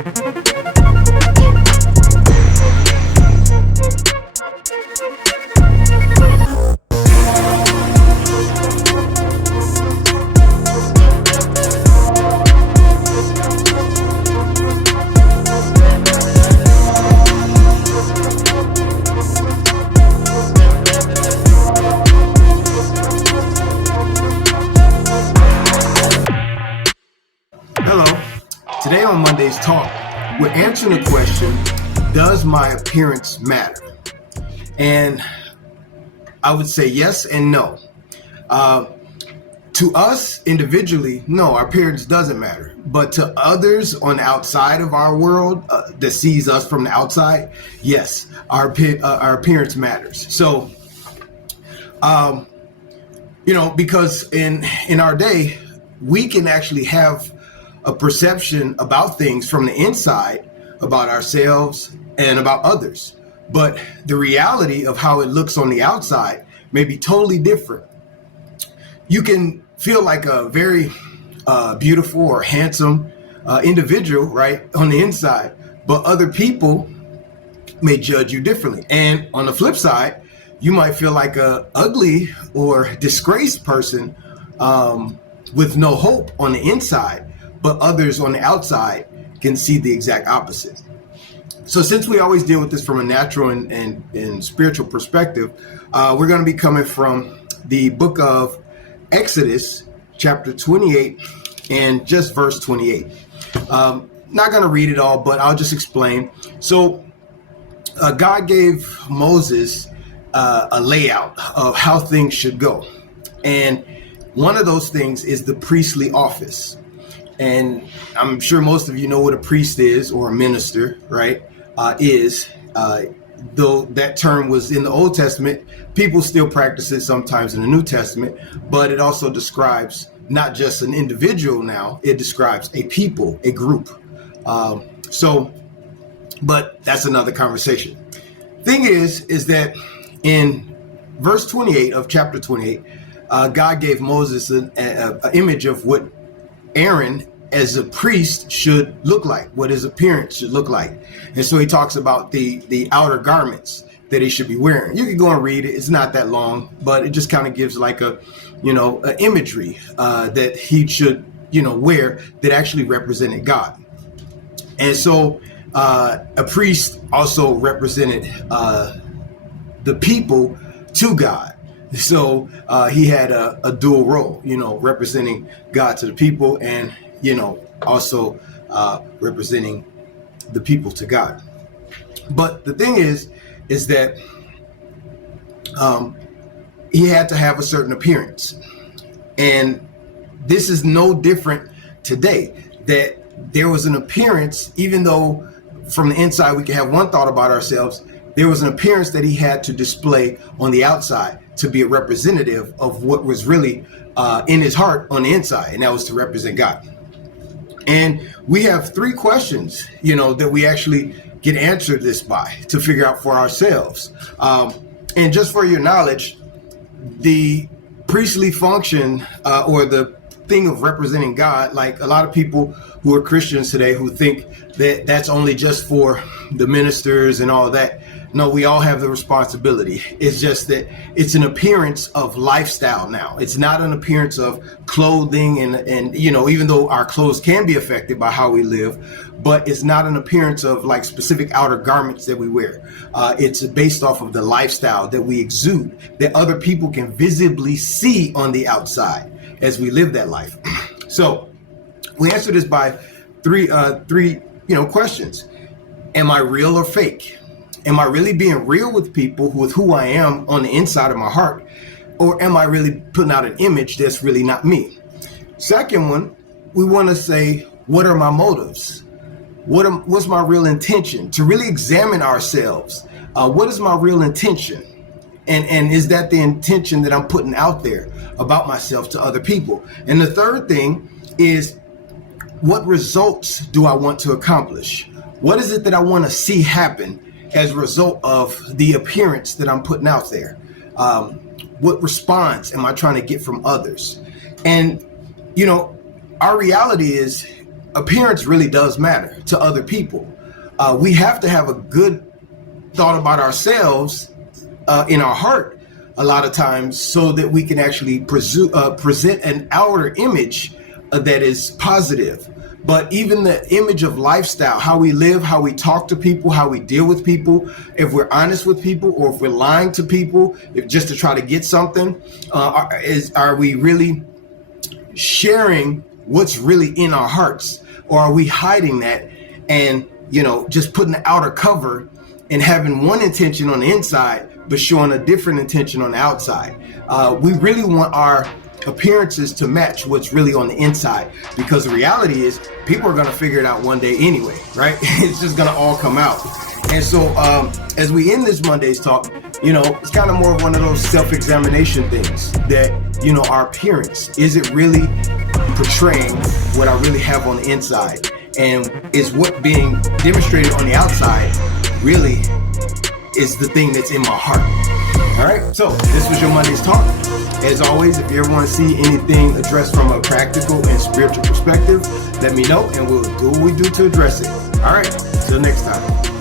Hello. Today on Monday's Talk, we're answering the question, does my appearance matter? And I would say yes and no. To us individually, no, our appearance doesn't matter. But to others on the outside of our world that sees us from the outside, yes, our appearance matters. So, because in our day, we can actually have a perception about things from the inside, about ourselves and about others. But the reality of how it looks on the outside may be totally different. You can feel like a very beautiful or handsome individual, right, on the inside, but other people may judge you differently. And on the flip side, you might feel like a ugly or disgraced person with no hope on the inside, but others on the outside can see the exact opposite. So since we always deal with this from a natural and spiritual perspective, we're going to be coming from the book of Exodus, chapter 28, and just verse 28. Not going to read it all, but I'll just explain. So God gave Moses a layout of how things should go. And one of those things is the priestly office. And I'm sure most of you know what a priest is, or a minister, right, though that term was in the Old Testament, people still practice it sometimes in the New Testament, but it also describes not just an individual now, it describes a people, a group. But that's another conversation. Thing is that in verse 28 of chapter 28, God gave Moses an image of what Aaron as a priest should look like, what his appearance should look like. And so he talks about the outer garments that he should be wearing. You can go and read it. It's not that long, but it just kind of gives like an imagery that he should, wear that actually represented God. And so a priest also represented the people to God. So he had a dual role, representing God to the people and, also representing the people to God. But the thing is that he had to have a certain appearance. And this is no different today, that there was an appearance, even though from the inside we can have one thought about ourselves, there was an appearance that he had to display on the outside to be a representative of what was really in his heart on the inside, and that was to represent God. And we have three questions, that we actually get answered this by to figure out for ourselves. And just for your knowledge, the priestly function or the thing of representing God, like a lot of people who are Christians today who think that that's only just for the ministers and all that. No, we all have the responsibility. It's just that it's an appearance of lifestyle now. It's not an appearance of clothing and even though our clothes can be affected by how we live, but it's not an appearance of like specific outer garments that we wear. It's based off of the lifestyle that we exude, that other people can visibly see on the outside as we live that life. So we answer this by three questions. Am I real or fake? Am I really being real with people with who I am on the inside of my heart? Or am I really putting out an image that's really not me? Second one, we want to say, what are my motives? What's my real intention? To really examine ourselves. What is my real intention? And is that the intention that I'm putting out there about myself to other people? And the third thing is, what results do I want to accomplish? What is it that I want to see happen as a result of the appearance that I'm putting out there? What response am I trying to get from others? And, our reality is appearance really does matter to other people. We have to have a good thought about ourselves in our heart a lot of times, so that we can actually present an outer image that is positive. But even the image of lifestyle, how we live, how we talk to people, how we deal with people, if we're honest with people or if we're lying to people, if just to try to get something, are we really sharing what's really in our hearts, or are we hiding that and just putting the outer cover and having one intention on the inside but showing a different intention on the outside? We really want our appearances to match what's really on the inside, because the reality is people are going to figure it out one day anyway, right? It's just going to all come out. And so as we end this Monday's talk, it's kind of more of one of those self-examination things that, our appearance, is it really portraying what I really have on the inside? And is what being demonstrated on the outside really is the thing that's in my heart? All right, so this was your Monday's talk. As always, if you ever want to see anything addressed from a practical and spiritual perspective, let me know and we'll do what we do to address it. All right, till next time.